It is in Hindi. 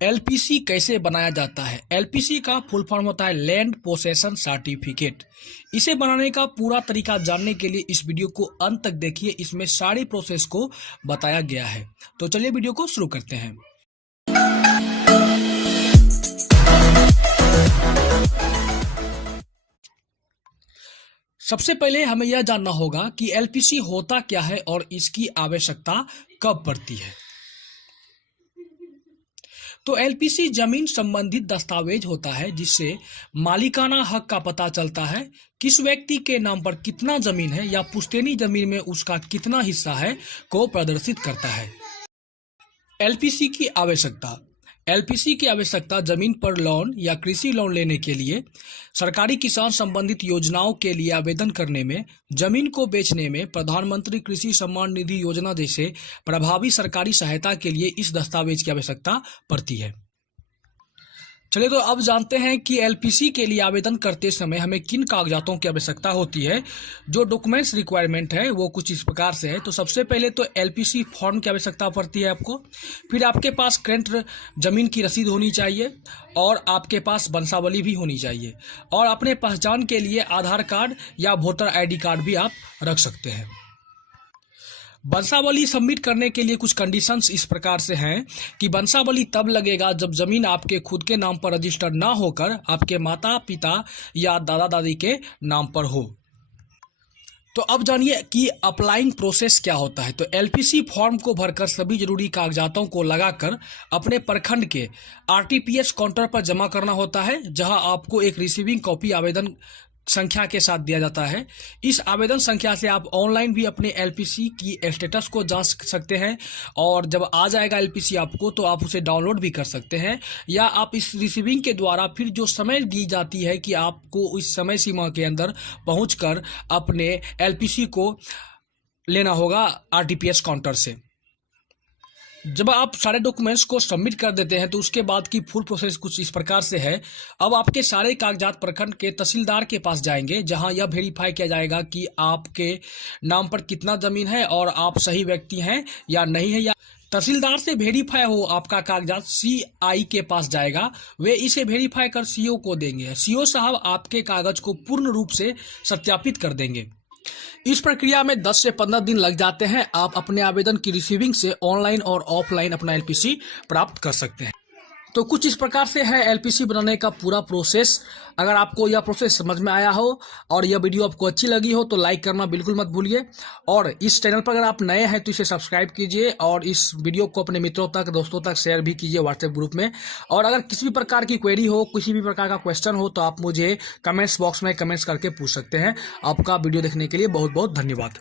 एलपीसी कैसे बनाया जाता है। एलपीसी का फुल फॉर्म होता है लैंड पोसेशन सर्टिफिकेट। इसे बनाने का पूरा तरीका जानने के लिए इस वीडियो को अंत तक देखिए। इसमें सारी प्रोसेस को बताया गया है। तो चलिए वीडियो को शुरू करते हैं। सबसे पहले हमें यह जानना होगा कि एलपीसी होता क्या है और इसकी आवश्यकता कब पड़ती है। तो एलपीसी जमीन संबंधित दस्तावेज होता है जिससे मालिकाना हक का पता चलता है, किस व्यक्ति के नाम पर कितना जमीन है या पुश्तैनी जमीन में उसका कितना हिस्सा है को प्रदर्शित करता है। एलपीसी की आवश्यकता। एलपीसी की आवश्यकता जमीन पर लोन या कृषि लोन लेने के लिए, सरकारी किसान संबंधित योजनाओं के लिए आवेदन करने में, जमीन को बेचने में, प्रधानमंत्री कृषि सम्मान निधि योजना जैसे प्रभावी सरकारी सहायता के लिए इस दस्तावेज की आवश्यकता पड़ती है। चलिए तो अब जानते हैं कि एलपीसी के लिए आवेदन करते समय हमें किन कागजातों की आवश्यकता होती है। जो डॉक्यूमेंट्स रिक्वायरमेंट है वो कुछ इस प्रकार से है। तो सबसे पहले तो एलपीसी फॉर्म की आवश्यकता पड़ती है आपको। फिर आपके पास करंट जमीन की रसीद होनी चाहिए और आपके पास वंशावली भी होनी चाहिए, और अपने पहचान के लिए आधार कार्ड या वोटर आईडी कार्ड भी आप रख सकते हैं। वंशावली सबमिट करने के लिए कुछ कंडीशंस इस प्रकार से हैं कि वंशावली तब लगेगा जब जमीन आपके खुद के नाम पर रजिस्टर्ड ना होकर आपके माता पिता या दादा दादी के नाम पर हो। तो अब जानिए कि अप्लाइंग प्रोसेस क्या होता है। तो एलपीसी फॉर्म को भरकर सभी जरूरी कागजातों को लगाकर अपने प्रखंड के आरटीपीएस काउंटर पर जमा करना होता है, जहां आपको एक रिसीविंग कॉपी आवेदन संख्या के साथ दिया जाता है। इस आवेदन संख्या से आप ऑनलाइन भी अपने एलपीसी की स्टेटस को जांच सकते हैं, और जब आ जाएगा एलपीसी आपको तो आप उसे डाउनलोड भी कर सकते हैं, या आप इस रिसीविंग के द्वारा फिर जो समय दी जाती है कि आपको इस समय सीमा के अंदर पहुंचकर अपने एलपीसी को लेना होगा आरटीपीएस काउंटर से। जब आप सारे डॉक्यूमेंट्स को सबमिट कर देते हैं तो उसके बाद की फुल प्रोसेस कुछ इस प्रकार से है। अब आपके सारे कागजात प्रखंड के तहसीलदार के पास जाएंगे, जहां यह वेरीफाई किया जाएगा कि आपके नाम पर कितना जमीन है और आप सही व्यक्ति हैं या नहीं है। या तहसीलदार से वेरीफाई हो आपका कागजात सीआई के पास जाएगा, वे इसे वेरीफाई कर सीओ को देंगे। सीओ साहब आपके कागज को पूर्ण रूप से सत्यापित कर देंगे। इस प्रक्रिया में 10 से 15 दिन लग जाते हैं। आप अपने आवेदन की रिसीविंग से ऑनलाइन और ऑफलाइन अपना एलपीसी प्राप्त कर सकते हैं। तो कुछ इस प्रकार से है एलपीसी बनाने का पूरा प्रोसेस। अगर आपको यह प्रोसेस समझ में आया हो और यह वीडियो आपको अच्छी लगी हो तो लाइक करना बिल्कुल मत भूलिए, और इस चैनल पर अगर आप नए हैं तो इसे सब्सक्राइब कीजिए और इस वीडियो को अपने मित्रों तक, दोस्तों तक शेयर भी कीजिए व्हाट्सएप ग्रुप में। और अगर किसी भी प्रकार की क्वेरी हो, किसी भी प्रकार का क्वेश्चन हो तो आप मुझे कमेंट्स बॉक्स में कमेंट्स करके पूछ सकते हैं। आपका वीडियो देखने के लिए बहुत बहुत धन्यवाद।